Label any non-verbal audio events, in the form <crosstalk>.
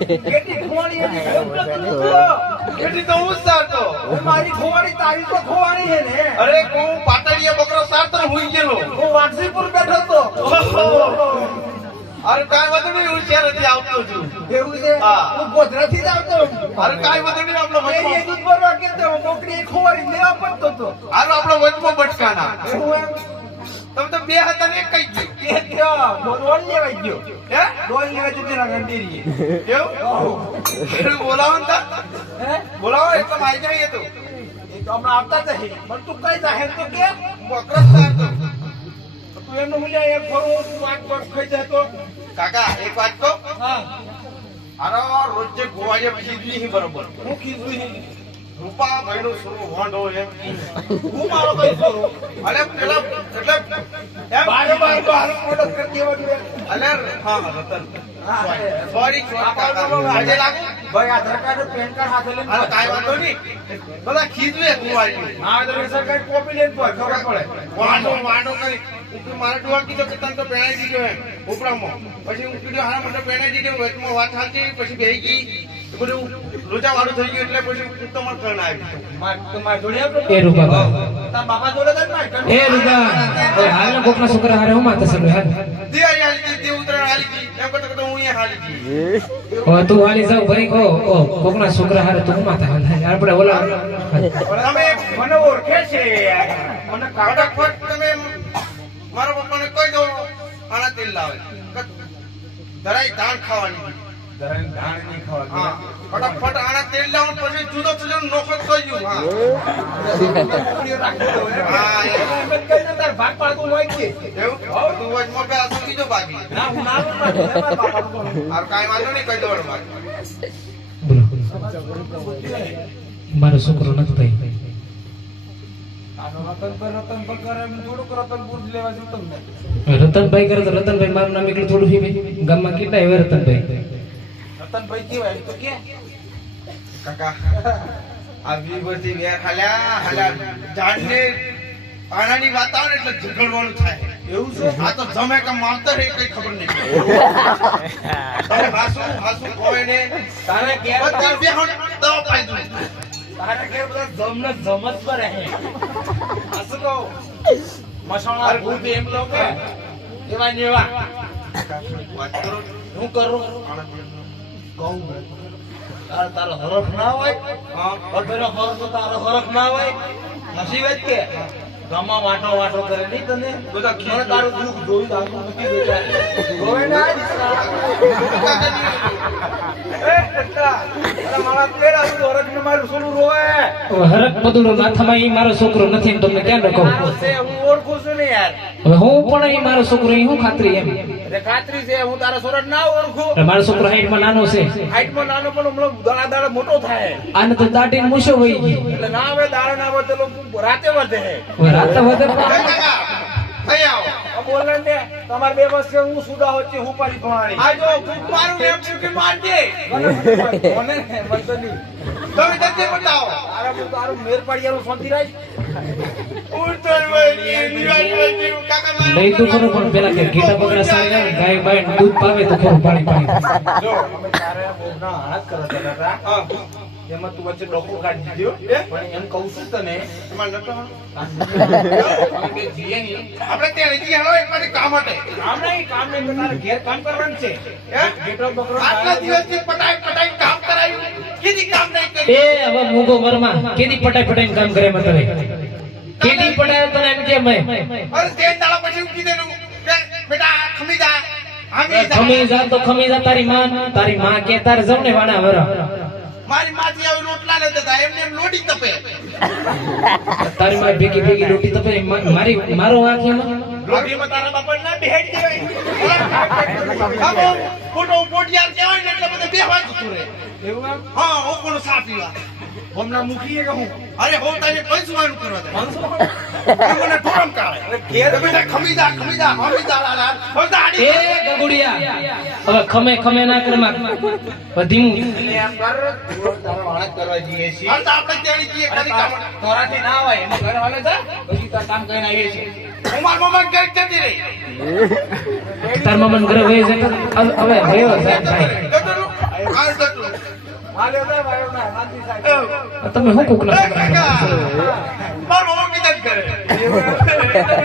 કેટલી ખોવાણી હતી, તો હું સારતો મારી ખોવાણી તારી તો ખોવાણી છે ને અરે હું પાટડીયા બકરો સારતો હુઈ ગયેલો હું વાટસીપુર બેઠો તો અરે કાઈ વધુ નહીં હું શહેરેથી આવતો છું. એવું છે? હા. ગોધરા થી આવતો અરે કાઈ વધુ નહીં આપણો મેરી એ દૂધ ભરવા કેતો મોકળી ખોવાડી લેવા પડતો તો. અરે આપણો વચમાં બટકાના. એવું એમ? તમે તો બે હતા ને એક કઈ ગયું. ત્યાં ડોલ લેવાઈ ગયો. હે? ડોલ લેવા જતી ના ગંડીરીએ કેવું અરે બોલાવો ને તા. હે? બોલાવો એટલે મારી જાય તો. એ તો હમણાં આવતા જ હશે. પણ તું કઈ જાહેર તો કે? બકરો સારતો તું એમને મૂલ્યા એક ફરું વાટ વાટ ખાઈ જતો કાકા એક વાત કહું? હા. રોજ જે હી બરોબર. હું નહીં રૂપા ભાઈનો સુરો હોંડો એમ. હું મારો કઈ કરું અરે પેલા એટલે એમ બાર બાર મોટો કરી દેવાનું અલે હા રતન. સોરી સોરી આજે લાગુ? ભાઈ આધાર કાર્ડ પેન કાર્ડ હાથે લઈને અરે કાઈ વાંધો નહીં. બધા ખીજવે ગોવાળિયું હા તો રેશન કાર્ડ કોપી લઈને પર ખબર પડે. વાંડો વાંડો કરી ઉપર મારે ડોહા કીધો કે તને તો પહેરાઈ દીધો એમ ઉપરામાં. પછી હું કીધું હા મને પહેરાઈ દીધો વચમાં વાત સાચી પછી બેહી ગઈ. બધું લોચા વાળું થઈ ગયું એટલે પછી હું તો મને કણ આવી માર- તો માર જોડે એ રૂપા. તારા બાપા જોડે જ માર. એ રૂપા. હાલના કોકના છોકરા હારે હું માતા સબ હાલ. દે હાલી દે તે ઉત્તરાયણ હાલી ગઈ. એમ કરતા કરતા હું અહીંયા હાલી ગઈ. ઓ, તું હાલી જાવ ભાઈ ઓ ઓ કોકના છોકરા હારે તું માતા હાલ. આપણે ઓલા. તમે મને ઓળખે છે મને કાકા પર તમે મારા પપ્પાને કહી દો આના તેલ લાવે દરાઈ દાણ ખાવાની નહીં ખાવા ફટાફટ આના તેલ લાવો પછી જુદો જુદો નોખો થઈ ગયું હા. હા, એ. એમ તાર ભાગ પાડતું હોય કે એવું તું વચમાં બે હાથમાં બીજો બાકી ના હું ના. আর કાંઈ વાંધો નહીં મારે. મારો છોકરો નથી થઈ રતનભાઈ કરે થોડુંક રતનપુર લેવા જતો રતનભાઈ કરે તો રતનભાઈ મારું નામ એકલું થોડું ગામમાં કેટલા એવા રતનભાઈ? રતનભાઈ કેવાય એમ તો કે. કાકા આવી બધી વેર હાલ્યા હાલ્યા. જાણીને આનાની વાત આવે એટલે ઝઘડવાનું થાય. એવું છે? આ તો જમે કે માવતર એ કઈ ખબર નહીં તારે હાસુ હાસુ કોઈ ને તારે કે બધા બે હોને દવા પાઈ દઉં. તારે કે બધા જમને જમત પર રહે. હાસુ શું મસાણા ભૂત એમ લો કે. એવા નેવા વાત કરો. હું કરું? કહું તારે તારો હરફ ના હોય? તારો હરખ ના હોય? હસી વેચ કે. ગામમાં વાટો વાટો કરે. નહીં તને? બધા મને તારું દુઃખ જોયું આખું મૂકી દેતા જોવે ના એ કટ્ટા અરે મારા પેલા સુધી હરખ ને મારું સોનું રોવે. હરક પદુડો નાથામાં ઈ મારો છોકરો નથી એમ તમને ક્યાં હું ઓળખું છું ને યાર. હું પણ ઈ મારો છોકરો ઈ હું ખાતરી એમ? એટલે ખાતરી છે હું તારા સોરઠ ના ઓળખું. મારો છોકરો હાઈટમાં નાનો છે. નાનો પણ હમણાં દાડા દાડા મોટો થાય. આને તો દાટીને મૂછો હોય. એટલે ના આવે દાડા ના વધે રાતે વધે. તમારે બે વર્ષ હું સુદા વચ્ચે હું પાડી ભણાણી આ જો મારું નેમ છે કે મારજે? મને મને તો નહીં. તમે જલ્દી બતાવો. તારા હું તારું મેર પાડિયાનું શાંતિ રાખ. ઉત્તર વયની દિવાળી વયની કાકા મારું લઈ તો ખરો પણ પેલા કે ઘેટા બકરા સારી ગાય બાય દૂધ પાવે તો ખરું પાણી પાણી. જો અમે તારે બોબના હાથ કરતા હતા હા. એમાં તું વચ્ચે ડોકો કાઢી દીધો. પણ એમ કહું છું તને તમારે નતો આપણે ગયા એક કામ માટે. કામ નહીં કામ નહીં તારે ઘેર કામ કરવાનું છે. હે? બકરો આટલા દિવસથી પટાઈ પટાઈ કામ કરાયું. કીધી કામ નહીં એ હવે મૂગો વર્મા કેદી પટાઈ પટાઈને કામ કરે મતલબ કેદી પટાય તને એમ કે મેં અરે તે દાડા પછી હું કીધેલું બેટા ખમી જા. ખમી જા તો ખમી જા તારી માં તારી માં કે તારે જમણે વાણા વરા. મારી માથી આવી રોટલા ન દેતા એમને એમ લોટી તપે. તારી મારી ભેગી ભેગી રોટી તપે મારી મારો આંખ એમાં? લોટીમાં તારા બાપા ના બેહેડ દેવાય. આમ ફોટો પોટિયાર કહેવાય ને એટલે બધે બેહવા જતું રહે. એવું હા હું કોણ સા હમણાં મૂકીએ કે હું? અરે હું તને પંચવાનું કરવા દે. મને ઢોરમ કાળે અરે બેટા ખમીદા ખમી જા ખમી જા લાલા. આડી. એ ગગુડિયા હવે ખમે ખમે ના કરમાં વધીમું એટલે એમ કર તારા વાળા કરવા જઈએ છીએ. તો આપણે તેડી જઈએ ખાલી કામ. તોરાથી ના હોય એનું ઘર વાલે છે? પછી તાર કામ કરીને આવીએ છીએ. જતી રહી. તાર મમન ઘરે વહી જતો હવે ભાઈ જતો રહું. હાલ જતો રહું. હાલ્યો જા ભાઈ ના શાંતિ સાહેબ તમે શું કોકના એ કાકા મારા મામા કીધા જ કરે. <laughs>